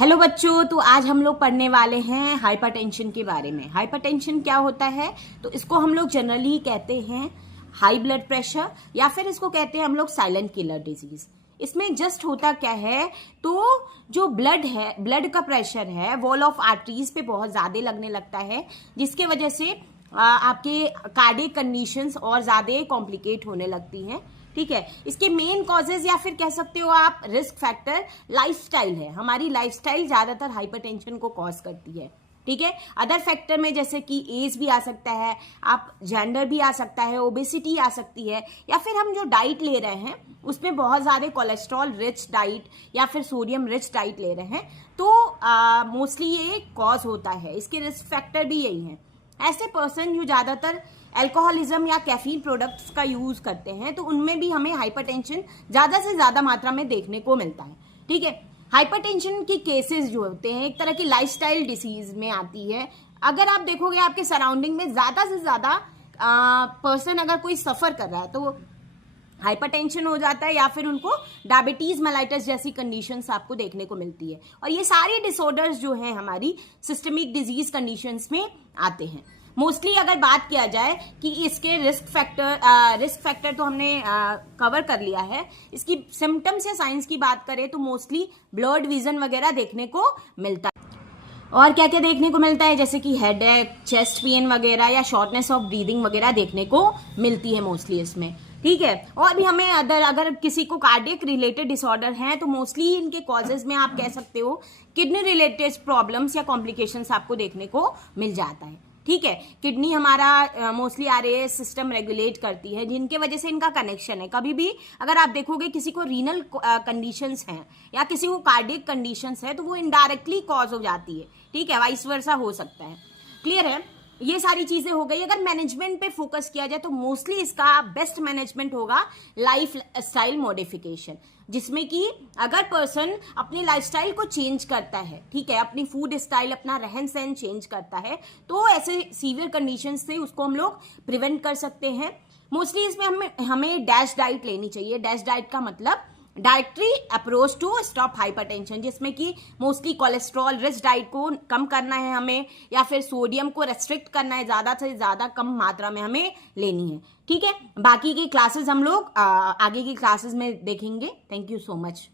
Hello बच्चों, तो आज हम लोग पढ़ने वाले हैं हाइपरटेंशन के बारे में। हाइपरटेंशन क्या होता है? तो इसको हम लोग जनरली कहते हैं हाई ब्लड प्रेशर, या फिर इसको कहते हैं हम लोग साइलेंट किलर डिजीज। इसमें जस्ट होता क्या है, तो जो ब्लड है, ब्लड का प्रेशर है, वॉल ऑफ आर्टरीज पे बहुत ज्यादा लगने लगता है, जिसके वजह से आपके कार्डियक कंडीशंस और ज्यादा कॉम्प्लिकेट होने लगती हैं। ठीक है, इसके मेन कॉजेज या फिर कह सकते हो आप रिस्क फैक्टर लाइफस्टाइल है। हमारी लाइफस्टाइल ज्यादातर हाइपरटेंशन को कॉज करती है। ठीक है, अदर फैक्टर में जैसे कि एज भी आ सकता है, आप जेंडर भी आ सकता है, ओबेसिटी आ सकती है, या फिर हम जो डाइट ले रहे हैं उसमें बहुत ज्यादा कोलेस्ट्रॉल रिच डाइट या फिर सोडियम रिच डाइट ले रहे हैं, तो मोस्टली ये कॉज होता है। इसके रिस्क फैक्टर भी यही है। ऐसे पर्सन जो ज्यादातर अल्कोहलिज्म या कैफीन प्रोडक्ट्स का यूज करते हैं, तो उनमें भी हमें हाइपरटेंशन ज्यादा से ज्यादा मात्रा में देखने को मिलता है। ठीक है, हाइपरटेंशन की केसेस जो होते हैं एक तरह की लाइफस्टाइल डिसीज में आती है। अगर आप देखोगे आपके सराउंडिंग में ज्यादा से ज्यादा पर्सन अगर कोई सफर कर रहा है तो हाइपरटेंशन हो जाता है, या फिर उनको डायबिटीज मेलाइटस जैसी कंडीशंस आपको देखने को मिलती है। और ये सारी डिसऑर्डर्स जो है हमारी सिस्टमिक डिजीज कंडीशंस में आते हैं। मोस्टली अगर बात किया जाए कि इसके रिस्क फैक्टर तो हमने कवर कर लिया है। इसकी सिम्टम्स या साइंस की बात करें तो मोस्टली ब्लर्ड विजन वगैरह देखने को मिलता है। और क्या क्या देखने को मिलता है, जैसे कि हेडेक, चेस्ट पेन वगैरह या शॉर्टनेस ऑफ ब्रीदिंग वगैरह देखने को मिलती है मोस्टली इसमें। ठीक है, और भी हमें अगर किसी को कार्डियक रिलेटेड डिसऑर्डर है तो मोस्टली इनके कॉजेज में आप कह सकते हो किडनी रिलेटेड प्रॉब्लम्स या कॉम्प्लिकेशंस आपको देखने को मिल जाता है। ठीक है, किडनी हमारा मोस्टली आरएएस सिस्टम रेगुलेट करती है, जिनके वजह से इनका कनेक्शन है। कभी भी अगर आप देखोगे किसी को रीनल कंडीशंस हैं या किसी को कार्डियक कंडीशंस है तो वो इनडायरेक्टली कॉज हो जाती है। ठीक है, वाइस वर्सा हो सकता है। क्लियर है, ये सारी चीजें हो गई। अगर मैनेजमेंट पे फोकस किया जाए तो मोस्टली इसका बेस्ट मैनेजमेंट होगा लाइफ स्टाइल मॉडिफिकेशन, जिसमें कि अगर पर्सन अपनी लाइफस्टाइल को चेंज करता है, ठीक है, अपनी फूड स्टाइल, अपना रहन सहन चेंज करता है, तो ऐसे सीवियर कंडीशन से उसको हम लोग प्रिवेंट कर सकते हैं। मोस्टली इसमें हमें डैश डाइट लेनी चाहिए। डैश डाइट का मतलब dietary approach to stop hypertension, जिसमें कि मोस्टली कोलेस्ट्रॉल रिच डाइट को कम करना है हमें, या फिर सोडियम को रेस्ट्रिक्ट करना है, ज्यादा से ज्यादा कम मात्रा में हमें लेनी है। ठीक है, बाकी की क्लासेस हम लोग आगे की क्लासेस में देखेंगे। Thank you so much.